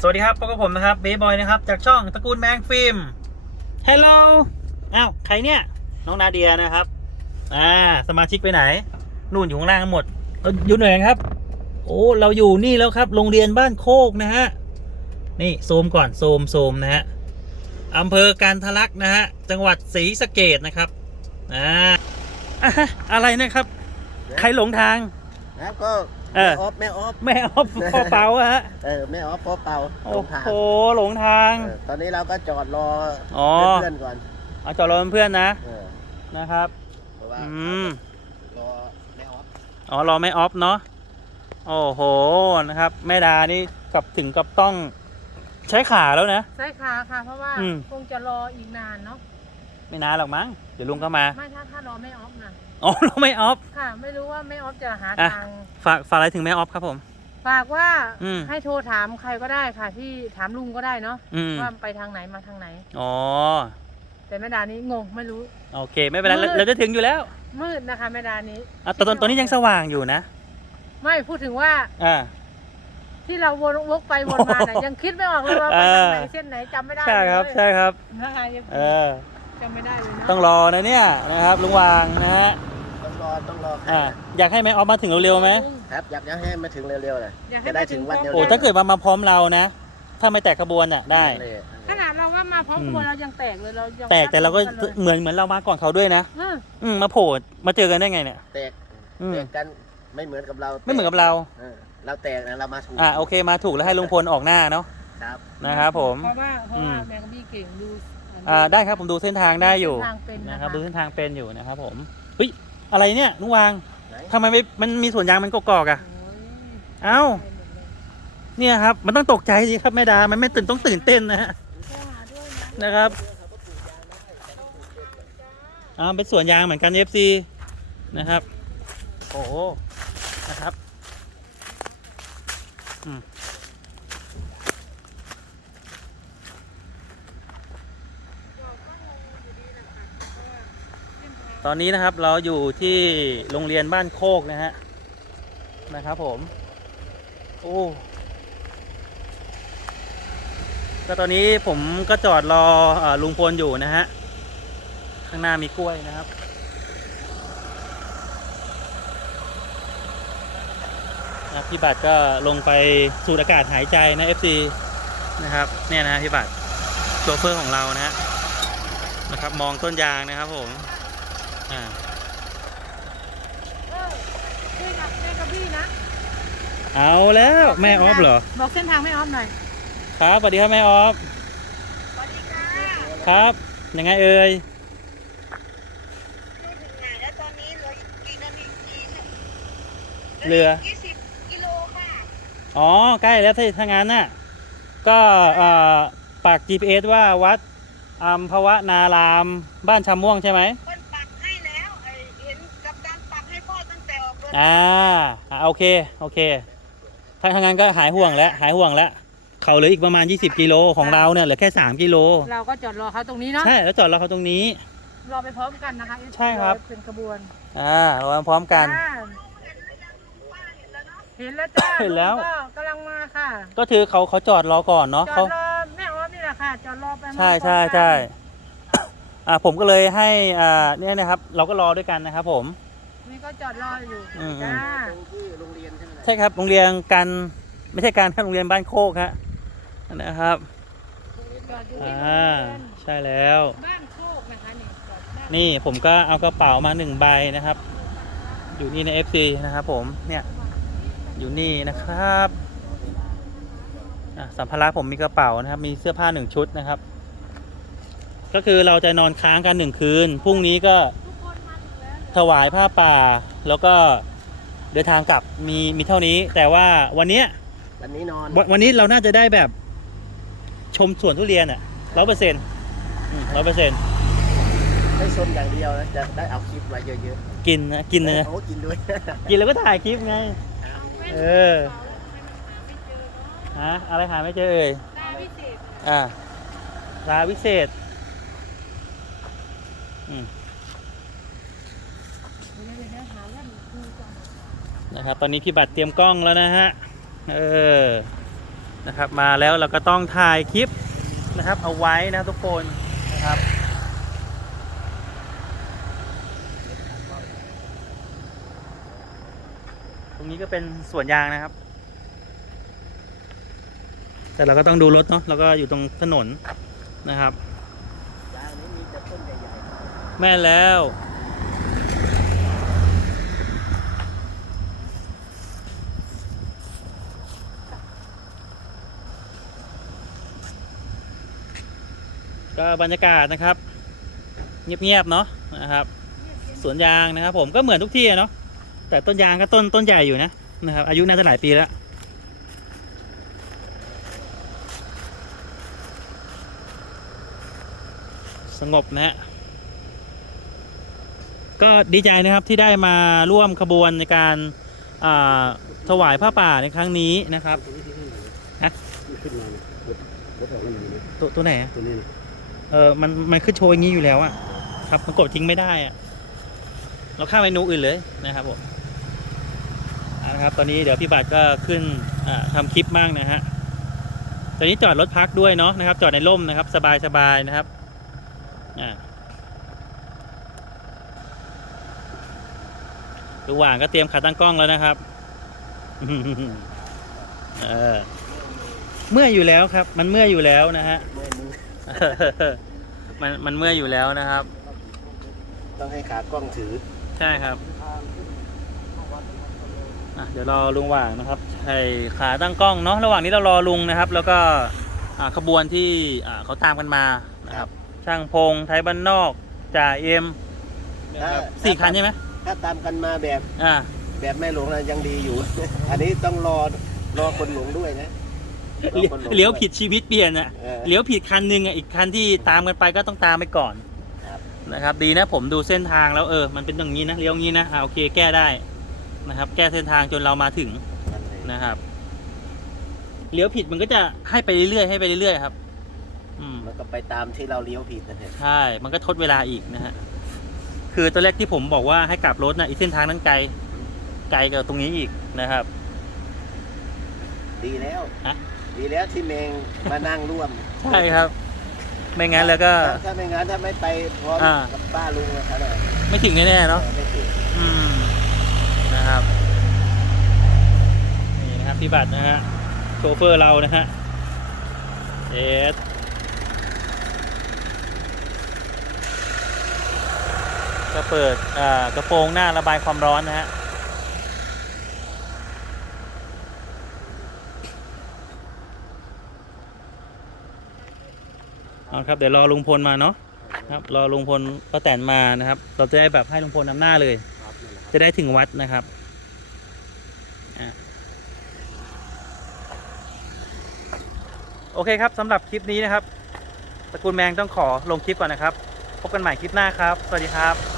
สวัสดีครับพบกับผมนะครับเบย์บอยนะครับ จากช่องตระกูลแมงฟิล์มฮัลโหลอ้าวใครเนี่ย น้องนาเดียนะครับ อ่า สมาชิกไปไหน นู่นอยู่ข้างล่างหมดอยอยู่ไหนครับ โอ้เราอยู่นี่แล้วครับ โรงเรียนบ้านโคกนะฮะ นี่โซมก่อนโซูมซูมนะฮะอำเภอการทะลักนะฮะ จังหวัดศรีสะเกดนะครับ อ่า อะฮะอะไรนะครับ ใครหลงทางนะก็ เอแม่อออฟแม่ออฟ แม่ออฟพอเปาอะฮะเออแม่ออฟพอเป่าโอ้ลงทางโหหลงทาง เออตอนนี้เราก็จอดรออ๋อ เพื่อนๆก่อนเอาจอดรถเป็นเพื่อนนะเออนะครับ เพราะว่าอืม รอแม่ออฟอ๋อรอไม่ออฟเนาะโอ้โหนะครับ แม่ดานี่กับถึงกับต้องใช้ขาแล้วนะ ใช่ค่ะค่ะ เพราะว่าอืม คงจะรออีกนานเนาะไม่นานหรอกมั้งเดี๋ยวลุงก็มา ไม่ถ้าถ้ารอไม่ออฟนะ อ๋อรอไม่ออฟค่ะ ไม่รู้ว่าไม่ออฟจะหาอะทาง ฝากฝากอะไรถึงแม่ออฟครับผม ฝากว่าอืม ให้โทรถามใครก็ได้ค่ะ ที่ถามลุงก็ได้เนาะอืมว่าไปทางไหนมาทางไหน อ๋อแต่แม่ดานี้งงไม่รู้ โอเค ไม่เป็นไรมืด เราเราจะถึงอยู่แล้วมืดนะคะแม่ดานี้อะตอนตอนตอนนี้ยังสว่างอยู่นะไม่พูดถึงว่าอ่า ที่เราวนวกไปวนมาเนี่ยยังคิดไม่ออกเลยว่าไปทางไหนเออ เส้นไหนจำไม่ได้ใช่ครับเลยใช่ครับนะคะยังเออ จำไม่ได้เลยเนาะต้องรอนะเนี่ยนะครับลุงวางนะฮะต้องรอต้องรออ่าอยากให้แม่ออฟมาถึงเร็วๆไหมครับอยากจะให้มาถึงเร็วๆเลยอยากให้จะได้มาถึถึงงวันเดียวโอ้ถ้าเกิดว่ามาพร้อมเรานะ ถ้าไม่แตกขบวนอะได้เลยขนาดเราว่ามาพร้อมอืมตัวเรายังแตกเลยเรายังแตกแต่เราก็นับนลยเหมือนเหมือนเรามาก่อนเขาด้วยนะเอออืมมาโผล่มาเจอกันได้ไงเนี่ยแตกอืมแตกกันไม่เหมือนกับเราไม่เหมือนกับเราออเราแตกนะเรามาถูกอ่าโอเคมาถูกแล้วให้ลุงพลออกหน้าเนาะครับนะครับผมเพราะว่าเพราะว่าอืมแมงกะบี้เก่งดู อ่าได้ครับผมดูเส้นทางได้อยู่เส้นทางเป็นนะคะนะครับดูเส้นทางเป็นอยู่นะครับผมเฮ้ยอะไรเนี่ยลุงวางไหน ทำไมไม่มันมีสวนยางมันกอกๆอะโอ้ยเอ้า เนี่ยครับ มันต้องตกใจสิครับแม่ดา มันไม่ตื่นต้องตื่นเต้นนะฮะโทรหาด้วยนะนะครับอ่าเป็นสวนยางเหมือนกันเอฟซีนะครับ โอ้โหนะครับอืม ตอนนี้นะครับเราอยู่ที่โรงเรียนบ้านโคกนะฮะนะครับผม โอ้ก็ตอนนี้ผมก็จอดรออลุงพลอยู่นะฮะ ข้างหน้ามีกล้วยนะครับ พี่บัตรก็ลงไปสูดอากาศหายใจนะ FC นะครับ เนี่ยนะพี่บัตรโชเฟอร์ของเรานะฮะนะครับ มองต้นยางนะครับผม อ่าเออช่วยกับแมงกะบี้นะเอาแล้วแม่ออฟเหรอ บอกเส้นทางแม่ออฟหน่อยครับสวัสดีครับแม่ออฟสวัสดีค่ะครับยังไงเอ่ยถึงไหนแล้วตอนนี้เหลืออีกกี่นาทีกี่นาทีเรือยี่สิบกิโลค่ะอ๋อใกล้แล้วถ้าถ้างั้นน่ะก็เอ่อปัก GPS ว่าวัดอัมพวนาราม บ้านชำม่วงใช่ไหม คนปักให้แล้วไอ้เห็นกับดันปักให้พ่อตั้งแต่ ออกเดินอ่าอ่าโอเคโอเคถ้าทางนั้นก็หายห่วงแล้วหายห่วงแล้วเขาเหลืออีกประมาณ 20 กิโลของเราเนี่ยเหลือแค่ 3 กิโล เราก็จอดรอเขาตรงนี้เนาะใช่แล้วจอดรอเขาตรงนี้ รอไปพร้อมกันนะคะใช่ครับ เป็นขบวนอ่าเรามาพร้อมกัน อ่าเห็นแล้วจ้าเห็นแล้วงก็กำลังมาค่ะก็คือเขาเขาจอดรอก่อนเนาะจอเขา ดรอแม่ออฟนี่แหละค่ะจอดรอไปมาใช่ใช่พร้อมกันใช่อ่าผมก็เลยให้อ่าเนี่ยนะครับ เราก็รอด้วยกันนะครับผม นี่ก็จอดรออยู่อืม จ้าตรงที่โรงเรียนใช่ไหมใช่ครับโรงเรียนกันไม่ใช่การครับโรงเรียนบ้านโคกฮะนะครับจอดอยู่ที่อ่าโรงเรียนใช่แล้ว บ้านโคกนะคะนี่จอดบ้านนี่ผมก็เอากระเป๋ามาหนึ่งใบนะครับ อยู่นี่ใน FC นะครับผมเนี่ยอยู่นี่นะครับอะสัมภาระผมมีกระเป๋านะครับ มีเสื้อผ้าหนึ่งชุดนะครับ ก็คือเราจะนอนค้างกันหนึ่งคืนพรุ่งนี้ก็ ถวายผ้าป่า แล้วก็เดินทางกลับมีมีเท่านี้ แต่ว่าวันเนี้ยวันนี้นอนวันวันนี้เราน่าจะได้แบบชมสวนทุเรียนอะร้อยเปอร์เซ็นต์ร้อยเปอร์เซ็นต์ไม่ชนอย่างเดียวนะจะได้เอาคลิปมาเยอะกินนะกินๆนะโอ้กินด้วยกินแล้วก็ถ่ายคลิปไง เออ ฮะอะไรหาไม่เจอเอ่ยตาพิเศษอ่าลาวิเศษ อืม เดี๋ยวเดี๋ยวเดี๋ยวหาว่าหนูคุยก่อ นะครับ ตอนนี้พี่บัตรเตรียมกล้องแล้วนะฮะ เออ นะครับ มาแล้วเราก็ต้องถ่ายคลิปนะครับ เอาไว้นะทุกคนนะครับตรงนี้ก็เป็นสวนยางนะครับ แต่เราก็ต้องดูรถเนาะเราก็อยู่ตรงถนนนะครับ แม่แล้ว ก็บรรยากาศนะครับ เงียบๆเนาะนะครับสวนยางนะครับ ผมก็เหมือนทุกที่อะเนาะแต่ต้นยางก็ต้นต้นใหญ่อยู่นะนะครับ อายุน่าจะหลายปีแล้วสงบนะฮะก็ดีใจนะครับที่ได้มาร่วมขบวนในการอ่าถวายผ้าป่าในครั้งนี้นะครับฮะขึ้นมาเนี่ยรถรถออกมาอยู่นี่ตัวตัวไหนอะตัวนี้นะ เออมันมันขึ้นโชว์อย่างนี้อยู่แล้วอะครับมันกดทิ้งไม่ได้อะเราข้ามเมนูอื่นเลยนะครับผมเอาละครับตอนนี้เดี๋ยวพี่บัตรก็ขึ้นอ่าทำคลิปมั่งนะฮะตอนนี้จอดรถพักด้วยเนาะนะครับ จอดในร่มนะครับ สบายสบายนะครับอ่ระหว่างก็เตรียมขาตั้งกล้องแล้วนะครับเมื่ออยู่แล้วครับ มันเมื่ออยู่แล้วนะฮะ มื่อยมือมันมันเมื่อยอยู่แล้วนะครับ ต้องให้ขากล้องถือ ใช่ครับอะเดี๋ยวรอลุงหว่างนะครับใส่ขาตั้งกล้องเนาะระหว่างนี้เรารอลุงนะครับ แล้วก็อ่าขบวนที่อ่าเขาตามกันมานะครับ ช่างพงไทยบ้านนอกจ่าเอ็มนะครับถ้าสี่คันใช่ไหมถ้าตามกันมาแบบอ่าแบบแม่หลวงนะยังดีอยู่ อันนี้ต้องรอรอคนหลวงด้วยนะรอ เลี้ยวคนหงเลี้ยวผิดชีวิตเปลี่ยนอะเออ เลี้ยวผิดคันหนึ่งอะอีกคันที่ตามกันไปก็ต้องตามไปก่อนครับ นะครับ ดีนะผมดูเส้นทางแล้วเออมันเป็นอย่างนี้นะเลี้ยวงี้นะอ่าโอเคแก้ได้นะครับ แก้เส้นทางจนเรามาถึงนั่นเลยนะครับเลี้ยวผิดมันก็จะให้ไปเรื่อยๆให้ไปเรื่อยๆครับ อืม มันก็ไปตามที่เราเลี้ยวผิดนะฮะใช่ มันก็ทดเวลาอีกนะฮะ คือตอนแรกที่ผมบอกว่าให้กลับรถนะอีกเส้นทางนั้นไกล ไกลกว่าตรงนี้อีกนะครับ ดีแล้ว ฮะ ดีแล้วที่เมงมานั่งร่วมใช่ครับ ไม่งั้นแล้วก็ ถ้าถ้าไม่งั้นถ้าไม่ไปพร้อมอ่า กับป้าลุงนะครับเนี่ยไม่ถึงแน่ๆเนาะ ไม่ถึงอืมนะครับ นี่นะครับพี่บัตรนะฮะโชเฟอร์เรานะฮะเอสก็เปิดอ่ากระโปรงหน้าระบายความร้อนนะฮะ เอาครับเดี๋ยวรอลุงพลมาเนาะครับรอลุงพลป้าแตนมานะครับ เราจะได้แบบให้ลุงพลนำหน้าเลยจะได้ถึงวัดนะครับอะโอเคครับสำหรับคลิปนี้นะครับตระกูลแมงต้องขอลงคลิปก่อนนะครับ พบกันใหม่คลิปหน้าครับ สวัสดีครับ